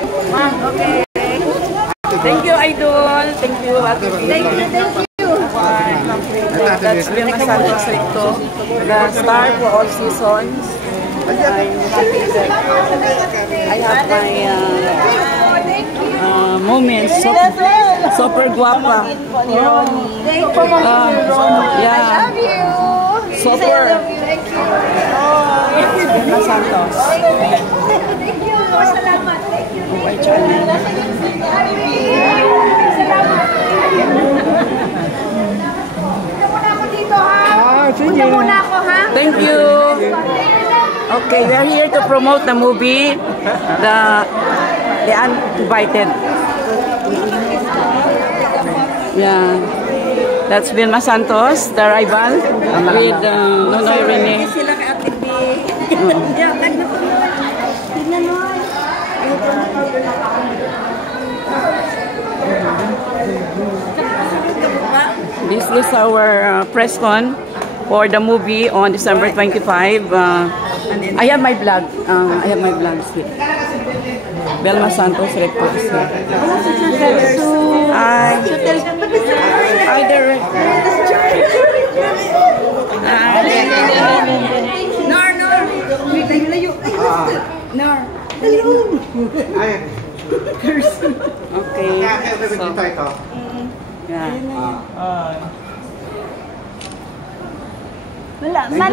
Okay. Thank you, Idol. Thank you, Ate B. Thank you. That's Vilma Santos Recto, the star for all seasons. I'm happy that I have my moments. Super guapa. Thank you. Yeah. I love you. Super. Thank you. Vilma Santos. Thank you. Salamat. Thank you. White channel. Thank you. Okay, we are here to promote the movie, The Uninvited. Yeah, that's Vilma Santos, the rival, with Nonoy Rene. This is our press con for the movie on December 25. I have my vlog. I have my vlog here. Vilma Santos reports here. Okay. Yeah. Wala man.